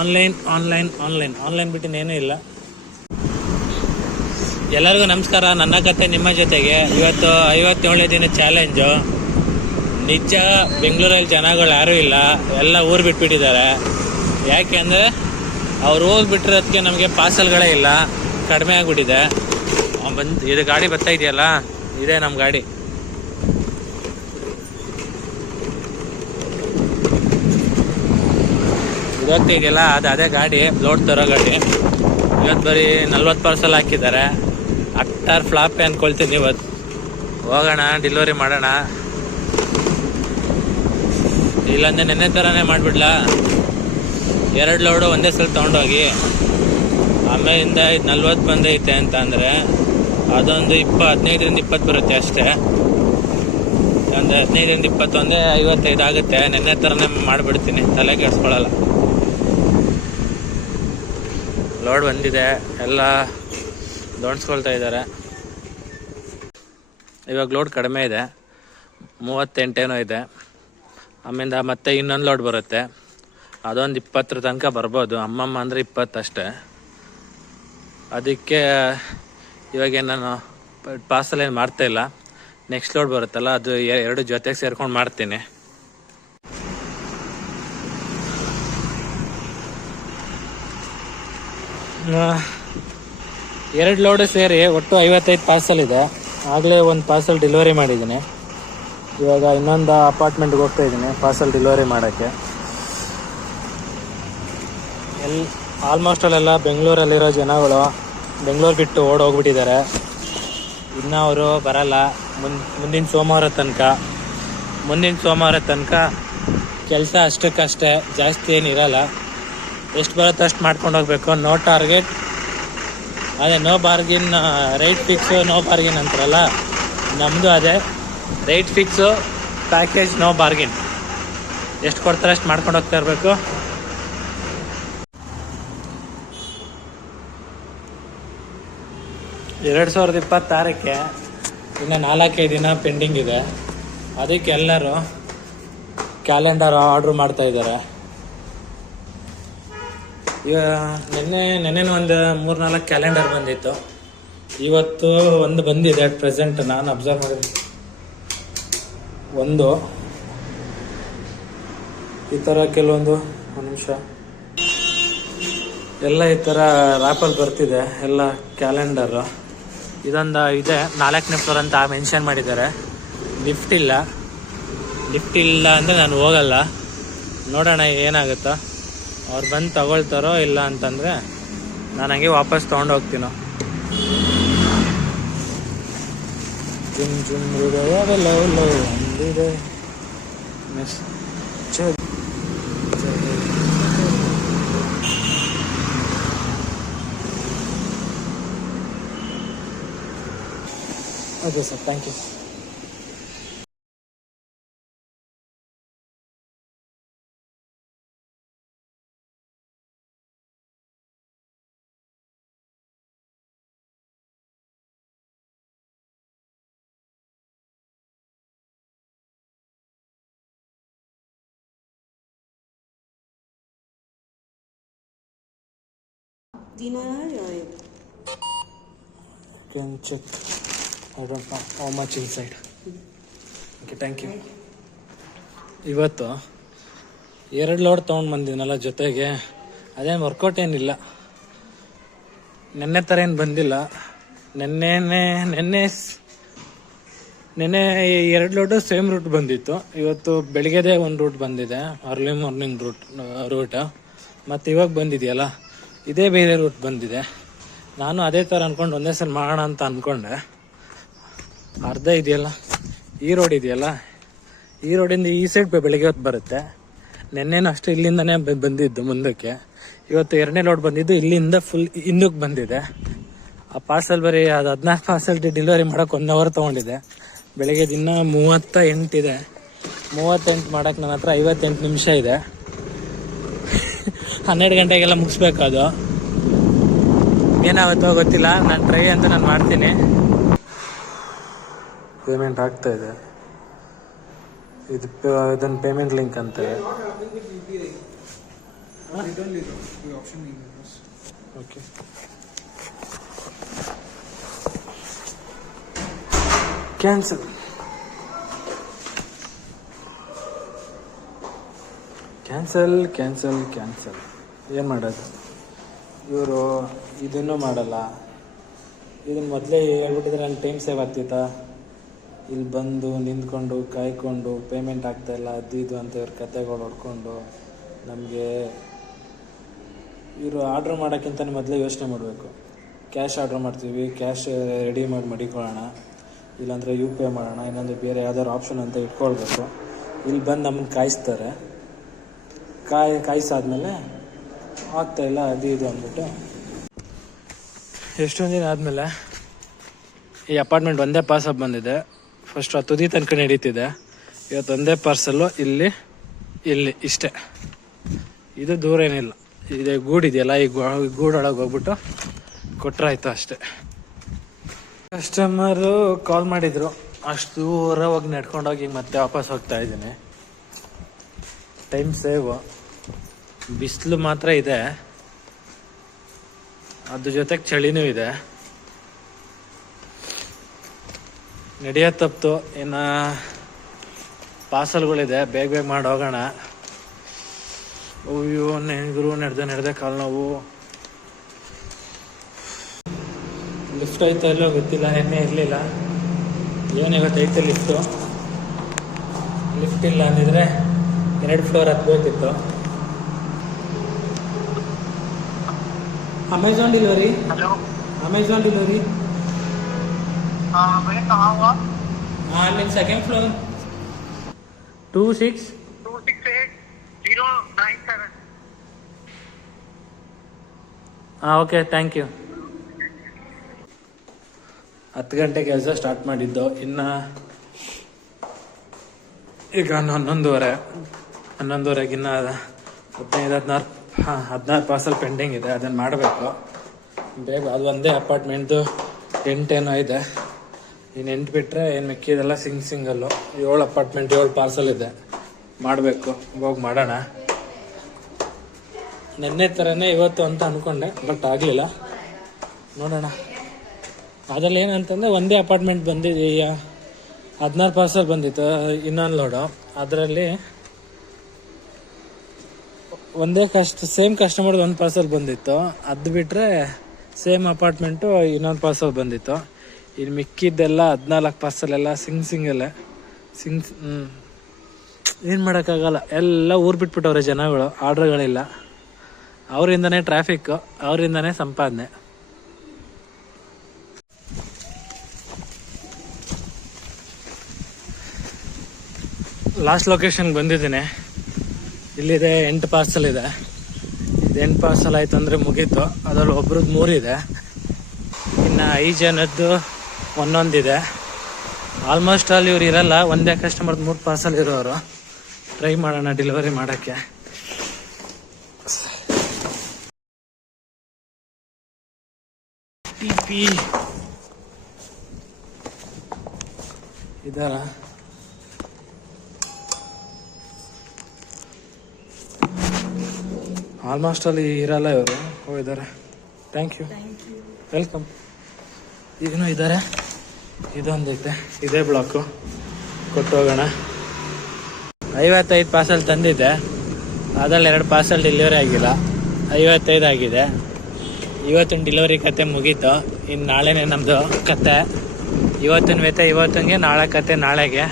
Online ಬಿಟ್ಟಿನೇನೂ ಇಲ್ಲ. ಎಲ್ಲರಿಗೂ ನಮಸ್ಕಾರ. ನನ್ನ ಕತೆ ನಿಮ್ಮ ಜೊತೆಗೆ. ಇವತ್ತು 57ನೇ ದಿನ ಚಾಲೆಂಜು. ನಿಜ ಬೆಂಗಳೂರಲ್ಲಿ ಜನಗಳು ಯಾರೂ ಇಲ್ಲ, ಎಲ್ಲ ಊರು ಬಿಟ್ಬಿಟ್ಟಿದ್ದಾರೆ. ಯಾಕೆ ಅಂದರೆ ಅವ್ರು ಹೋಗ್ಬಿಟ್ಟಿರೋದಕ್ಕೆ ನಮಗೆ ಪಾರ್ಸಲ್ಗಳೇ ಇಲ್ಲ, ಕಡಿಮೆ ಆಗಿಬಿಟ್ಟಿದೆ. ಇದು ಗಾಡಿ ಬರ್ತಾ ಇದೆಯಲ್ಲ, ಇದೇ ನಮ್ಮ ಗಾಡಿ. ಹೋಗ್ತಾ ಇದೆಯಲ್ಲ, ಅದೇ ಗಾಡಿ, ಲೋಡ್ ತರೋ ಗಾಡಿ. ಇವತ್ತು ಬರೀ 40 ಪಾರ್ಸಲ್ ಹಾಕಿದ್ದಾರೆ. ಅಟ್ಟಾರ್ ಫ್ಲಾಪೇ ಅಂದ್ಕೊಳ್ತೀನಿ. ಇವತ್ತು ಹೋಗೋಣ, ಡೆಲಿವರಿ ಮಾಡೋಣ. ಇಲ್ಲಾಂದರೆ ನೆನ್ನೆ ಥರನೇ ಮಾಡಿಬಿಡ್ಲಾ, 2 ಲೋಡು ಒಂದೇ ಸಲ ತೊಗೊಂಡೋಗಿ ಆಮೇಲಿಂದ 40 ಬಂದೈತೆ ಅಂತ ಅಂದರೆ ಅದೊಂದು 15ರಿಂದ 20 ಬರುತ್ತೆ ಅಷ್ಟೇ. ಒಂದು 15ರಿಂದ 20 ಒಂದೇ 55 ಆಗುತ್ತೆ. ನೆನ್ನೆ ಥರನೇ ಮಾಡಿಬಿಡ್ತೀನಿ, ತಲೆ ಕೆಡಿಸ್ಕೊಳ್ಳಲ್ಲ. ಲೋಡ್ ಬಂದಿದೆ, ಎಲ್ಲ ದೊಣ್ಸ್ಕೊಳ್ತಾ ಇದ್ದಾರೆ. ಇವಾಗ ಲೋಡ್ ಕಡಿಮೆ ಇದೆ, 38 ಏನೋ ಇದೆ. ಆಮೇಲೆ ಮತ್ತೆ ಇನ್ನೊಂದು ಲೋಡ್ ಬರುತ್ತೆ, ಅದೊಂದು 20 ತನಕ ಬರ್ಬೋದು. ಅಮ್ಮಮ್ಮ ಅಂದರೆ 20 ಅಷ್ಟೇ. ಅದಕ್ಕೆ ಇವಾಗೇನು ನಾನು ಪಾರ್ಸಲ್ ಏನು ಮಾಡ್ತಾಯಿಲ್ಲ. ನೆಕ್ಸ್ಟ್ ಲೋಡ್ ಬರುತ್ತಲ್ಲ, ಅದು 2 ಜೊತೆಗೆ ಸೇರ್ಕೊಂಡು ಮಾಡ್ತೀನಿ. ಎರಡು ಲೋಡು ಸೇರಿ ಒಟ್ಟು 55 ಪಾರ್ಸಲ್ ಇದೆ. ಆಗಲೇ ಒಂದು ಪಾರ್ಸಲ್ ಡೆಲಿವರಿ ಮಾಡಿದ್ದೀನಿ. ಇವಾಗ ಇನ್ನೊಂದು ಅಪಾರ್ಟ್ಮೆಂಟ್ಗೆ ಹೋಗ್ತಾ ಇದ್ದೀನಿ ಪಾರ್ಸಲ್ ಡೆಲಿವರಿ ಮಾಡೋಕ್ಕೆ. ಆಲ್ಮೋಸ್ಟ್ ಅಲ್ಲೆಲ್ಲ ಬೆಂಗಳೂರಲ್ಲಿರೋ ಜನಗಳು ಬೆಂಗಳೂರು ಬಿಟ್ಟು ಓಡೋಗ್ಬಿಟ್ಟಿದ್ದಾರೆ. ಇನ್ನೂ ಅವರು ಬರಲ್ಲ. ಮುಂದಿನ ಸೋಮವಾರ ತನಕ ಕೆಲಸ ಅಷ್ಟಕ್ಕಷ್ಟೇ, ಜಾಸ್ತಿ ಏನಿರಲ್ಲ. ಎಷ್ಟು ಬರುತ್ತೆ ಅಷ್ಟು ಮಾಡ್ಕೊಂಡು ಹೋಗ್ಬೇಕು. ನೋ ಟಾರ್ಗೆಟ್, ಅದೇ no bargain, right fix no bargain ಅಂತಾರಲ್ಲ, ನಮ್ಮದು ಅದೇ right fix, package no bargain. ಎಷ್ಟು ಕೊಡ್ತಾರೆ ಅಷ್ಟು ಮಾಡ್ಕೊಂಡು ಹೋಗ್ತಾ ಇರಬೇಕು. ಎರಡು 2026ಕ್ಕೆ ಇನ್ನು 4-5 ದಿನ ಪೆಂಡಿಂಗ್ ಇದೆ. ಅದಕ್ಕೆ ಎಲ್ಲರೂ ಕ್ಯಾಲೆಂಡರ್ ಆರ್ಡ್ರ್ ಮಾಡ್ತಾಯಿದ್ದಾರೆ. ಈಗ ನೆನ್ನೆ ಒಂದು 3-4 ಕ್ಯಾಲೆಂಡರ್ ಬಂದಿತ್ತು. ಇವತ್ತು ಒಂದು ಬಂದಿದೆ ಅಟ್ ಪ್ರೆಸೆಂಟ್, ನಾನು ಅಬ್ಸರ್ವ್ ಮಾಡಿದೆ. ಒಂದು ಈ ಥರ ಕೆಲವೊಂದು ನಿಮಿಷ ಎಲ್ಲ ಈ ಥರ ರ್ಯಾಪಲ್ಲಿ ಬರ್ತಿದೆ ಎಲ್ಲ ಕ್ಯಾಲೆಂಡರು. ಇದೊಂದು ಇದೆ 4ನೇ ಫ್ಲೋರ್ ಅಂತ ಮೆನ್ಷನ್ ಮಾಡಿದ್ದಾರೆ. ಲಿಫ್ಟ್ ಇಲ್ಲ ಅಂದರೆ ನಾನು ಹೋಗಲ್ಲ. ನೋಡೋಣ ಏನಾಗುತ್ತೋ. ಅವ್ರು ಬಂದು ತಗೊಳ್ತಾರೋ ಇಲ್ಲ ಅಂತಂದರೆ ನಾನು ಹಂಗೆ ವಾಪಸ್ ತೊಗೊಂಡೋಗ್ತೀನೋ. Okay sir, thank you. Can check. I don't know how much inside. Okay, thank you. ಇವತ್ತು 2 ಲೋಡ್ ತೊಗೊಂಡು ಬಂದಿದ್ನಲ್ಲ ಜೊತೆಗೆ, ಅದೇನು ವರ್ಕೌಟ್ ಏನಿಲ್ಲ. ನೆನ್ನೆ ಥರ ಏನು ಬಂದಿಲ್ಲ. ನೆನ್ನೆ 2 ಲೋಡು ಸೇಮ್ ರೂಟ್ ಬಂದಿತ್ತು. ಇವತ್ತು ಬೆಳಿಗ್ಗೆದೇ ಒಂದು ರೂಟ್ ಬಂದಿದೆ, ಅರ್ಲಿ ಮಾರ್ನಿಂಗ್ ರೂಟ್. ಮತ್ತು ಇವಾಗ ಬಂದಿದೆಯಲ್ಲ, ಇದೇ ಬೇರೆ ರೂಟ್ ಬಂದಿದೆ. ನಾನು ಅದೇ ಥರ ಅಂದ್ಕೊಂಡು ಒಂದೇ ಸಲ ಮಾಡೋಣ ಅಂತ ಅಂದ್ಕೊಂಡೆ. ಅರ್ಧ ಇದೆಯಲ್ಲ, ಈ ರೋಡ್ ಇದೆಯಲ್ಲ, ಈ ರೋಡಿಂದ ಈ ಸೈಡ್ ಬೆಳಿಗ್ಗೆ ಹೊತ್ತು ಬರುತ್ತೆ. ನೆನ್ನೆನೂ ಅಷ್ಟೇ ಇಲ್ಲಿಂದನೇ ಬಂದಿದ್ದು ಮುಂದಕ್ಕೆ. ಇವತ್ತು 2ನೇ ಲೋಡ್ ಬಂದಿದ್ದು ಇಲ್ಲಿಂದ ಫುಲ್ ಹಿಂದಕ್ಕೆ ಬಂದಿದೆ. ಆ ಪಾರ್ಸಲ್ ಬರೀ ಅದು 14 ಪಾರ್ಸಲ್ ಡೆಲಿವರಿ ಮಾಡೋಕೆ 1 ಅವರ್ ತೊಗೊಂಡಿದೆ. ಬೆಳಗ್ಗೆ ದಿನ 38 ಇದೆ. 38 ಮಾಡೋಕ್ಕೆ ನನ್ನ ಹತ್ರ 58 ನಿಮಿಷ ಇದೆ. 12 ಗಂಟೆಗೆಲ್ಲ ಮುಗಿಸ್ಬೇಕದು. ಏನಾಗುತ್ತೋ ಗೊತ್ತಿಲ್ಲ, ನಾನು ಟ್ರೈ ಅಂತ ನಾನು ಮಾಡ್ತೀನಿ. ಪೇಮೆಂಟ್ ಆಗ್ತಾ ಇದೆ. ಇದನ್ನು ಪೇಮೆಂಟ್ ಲಿಂಕ್ ಅಂತಾರೆ. Okay. Cancel. Cancel cancel cancel. ಏನು ಮಾಡೋದು ಇವರು? ಇದನ್ನು ಮಾಡಲ್ಲ. ಇದನ್ನು ಮೊದಲೇ ಹೇಳ್ಬಿಟ್ಟಿದ್ರೆ ನನ್ನ ಟೈಮ್ ಸೇವ್ ಆಗ್ತಿತ್ತಾ? ಇಲ್ಲಿ ಬಂದು ನಿಂತ್ಕೊಂಡು ಕಾಯ್ಕೊಂಡು ಪೇಮೆಂಟ್ ಆಗ್ತಾಯಿಲ್ಲ ಅದು ಇದು ಅಂತ ಇವ್ರ ಕತೆಗಳು ಹೊಡ್ಕೊಂಡು ನಮಗೆ ಇವರು ಆರ್ಡ್ರ್ ಮಾಡೋಕ್ಕಿಂತ ಮೊದಲೇ ಯೋಚನೆ ಮಾಡಬೇಕು. ಕ್ಯಾಶ್ ಆರ್ಡ್ರ್ ಮಾಡ್ತೀವಿ, ಕ್ಯಾಶ್ ರೆಡಿ ಮಾಡಿ ಮಡಿಕೊಳ್ಳೋಣ, ಇಲ್ಲಾಂದರೆ ಯು ಪಿ ಐ ಮಾಡೋಣ, ಇನ್ನೊಂದು ಬೇರೆ ಯಾವ್ದಾದ್ರು ಆಪ್ಷನ್ ಅಂತ ಇಟ್ಕೊಳ್ಬೇಕು. ಇಲ್ಲಿ ಬಂದು ನಮ್ಮನ್ನು ಕಾಯಿಸ್ತಾರೆ. ಕಾಯಿಸಾದ್ಮೇಲೆ ಆಗ್ತಾಯಿಲ್ಲ ಅದು ಇದು ಅಂದ್ಬಿಟ್ಟು ಎಷ್ಟೊಂದು ದಿನ ಆದಮೇಲೆ ಈ ಅಪಾರ್ಟ್ಮೆಂಟ್ ಒಂದೇ ಪಾರ್ಸಲ್ ಬಂದಿದೆ. ಫಸ್ಟ್ ಆ ತುದಿ ತನಕ ನಡೀತಿದೆ. ಇವತ್ತು ಒಂದೇ ಪಾರ್ಸಲ್ಲು ಇಲ್ಲಿ ಇಷ್ಟೇ. ಇದು ದೂರ ಏನಿಲ್ಲ. ಇದೆ ಗೂಡಿದೆಯಲ್ಲ, ಈ ಗೂಡೊಳಗೆ ಹೋಗ್ಬಿಟ್ಟು ಕೊಟ್ರಾಯ್ತು ಅಷ್ಟೇ. ಕಸ್ಟಮರು ಕಾಲ್ ಮಾಡಿದ್ರು, ಅಷ್ಟು ದೂರ ಹೋಗಿ ನಡ್ಕೊಂಡೋಗಿ ಮತ್ತೆ ವಾಪಸ್ ಹೋಗ್ತಾ ಇದ್ದೀನಿ. Time save. ಬಿಸಿಲು ಮಾತ್ರ ಇದೆ, ಅದ್ರ ಜೊತೆಗೆ ಚಳಿನೂ ಇದೆ. ನಡೆಯೋದು ತಪ್ಪಿತು. ಇನ್ನು ಪಾರ್ಸಲ್ಗಳಿದೆ, ಬೇಗ ಬೇಗ ಮಾಡಿ ಹೋಗೋಣ. ಅಯ್ಯೋ ನೆಗರು ನಡೆದೆ ಕಾಲು ನೋವು. ಲಿಫ್ಟ್ ಐತೆ ಎಲ್ಲೋ ಗೊತ್ತಿಲ್ಲ, ಎಣ್ಣೆ ಇರಲಿಲ್ಲ. ಏನು ಇವತ್ತು ಐತೆ ಲಿಫ್ಟು. ಲಿಫ್ಟ್ ಇಲ್ಲ ಅಂದಿದ್ರೆ 2 ಫ್ಲೋರ್ ಹತ್ಬೇಕಿತ್ತು. Amazon delivery. Hello, Amazon delivery. भैया कहाँ हुआ? I am in second floor. 268097. Okay, thank you. 10 ಗಂಟೆ ಕೆಲಸ ಸ್ಟಾರ್ಟ್ ಮಾಡಿದ್ದು, ಇನ್ನು ಈಗ 11:30 ಇನ್ನು 16 ಪಾರ್ಸಲ್ ಪೆಂಡಿಂಗ್ ಇದೆ. ಅದನ್ನು ಮಾಡಬೇಕು ಬೇಗ. ಅದು ಒಂದೇ ಅಪಾರ್ಟ್ಮೆಂಟ್ದು 8 ಏನೋ ಇದೆ. ಇನ್ನು 8 ಬಿಟ್ಟರೆ ಏನು ಮಿಕ್ಕಿದೆಲ್ಲ ಸಿಂಗಲ್ಲು. 7 ಅಪಾರ್ಟ್ಮೆಂಟ್ 7 ಪಾರ್ಸಲ್ ಇದೆ, ಮಾಡಬೇಕು. ಹೋಗಿ ಮಾಡೋಣ. ನೆನ್ನೆ ಥರನೇ ಇವತ್ತು ಅಂತ ಅಂದ್ಕೊಂಡೆ, ಬಟ್ ಆಗಲಿಲ್ಲ. ನೋಡೋಣ. ಅದರಲ್ಲಿ ಏನಂತಂದರೆ ಒಂದೇ ಅಪಾರ್ಟ್ಮೆಂಟ್ ಬಂದಿದೆಯ 16 ಪಾರ್ಸಲ್ ಬಂದಿತ್ತು, ಇನ್ನೊಂದು ಲೋಡು. ಅದರಲ್ಲಿ ಒಂದೇ ಸೇಮ್ ಕಸ್ಟಮರ್ದು 1 ಪಾರ್ಸಲ್ ಬಂದಿತ್ತು. ಅದು ಬಿಟ್ಟರೆ ಸೇಮ್ ಅಪಾರ್ಟ್ಮೆಂಟು ಇನ್ನೊಂದು ಪಾರ್ಸಲ್ ಬಂದಿತ್ತು. ಇನ್ನು ಮಿಕ್ಕಿದ್ದೆಲ್ಲ 14 ಪಾರ್ಸಲ್ ಎಲ್ಲ ಸಿಂಗಲ್ಲೇ. ಏನು ಮಾಡೋಕ್ಕಾಗಲ್ಲ. ಎಲ್ಲ ಊರು ಬಿಟ್ಬಿಟ್ಟವ್ರೆ ಜನಗಳು. ಆರ್ಡ್ರ್ಗಳಿಲ್ಲ. ಅವರಿಂದನೇ ಟ್ರಾಫಿಕ್ಕು, ಅವರಿಂದನೇ ಸಂಪಾದನೆ. ಲಾಸ್ಟ್ ಲೊಕೇಶನ್ಗೆ ಬಂದಿದ್ದೀನಿ. ಇಲ್ಲಿದೆ 8 ಪಾರ್ಸಲ್ ಇದೆ. ಇದು 8 ಪಾರ್ಸಲ್ ಆಯ್ತು ಅಂದರೆ ಮುಗೀತು. ಅದರಲ್ಲಿ ಒಬ್ರದ್ದು 3 ಇದೆ. ಇನ್ನು 5 ಜನದ್ದು ಒಂದೊಂದಿದೆ. ಆಲ್ಮೋಸ್ಟ್ ಆಲ್ ಇವ್ರು ಇರಲ್ಲ, ಒಂದೇ ಕಸ್ಟಮರ್ದು 3 ಪಾರ್ಸಲ್ ಇರೋರು. ಟ್ರೈ ಮಾಡೋಣ ಡೆಲಿವರಿ ಮಾಡೋಕ್ಕೆ. ಪಿ ಇದಾರ ಆಲ್ಮೋಸ್ಟ್ ಅಲ್ಲಿ ಇರಲ್ಲ ಇವರು. ಹೋಗಿದ್ದಾರೆ. Thank you, welcome. ಈಗನೂ ಇದ್ದಾರೆ. ಇದೊಂದೈತೆ, ಇದೇ ಬ್ಲಾಕು. ಕೊಟ್ಟು ಹೋಗೋಣ. 55 ಪಾರ್ಸಲ್ ತಂದಿದ್ದೆ. ಅದರಲ್ಲಿ 2 ಪಾರ್ಸಲ್ ಡೆಲಿವರಿ ಆಗಿಲ್ಲ. 55 ಆಗಿದೆ. ಇವತ್ತಿನ ಡೆಲಿವರಿ ಕತೆ ಮುಗೀತು. ಇನ್ನು ನಾಳೆನೇ ನಮ್ಮದು ಕತೆ. ಇವತ್ತಿನ ಇವತ್ತಿಗೆ, ನಾಳೆ ಕತೆ ನಾಳೆಗೆ.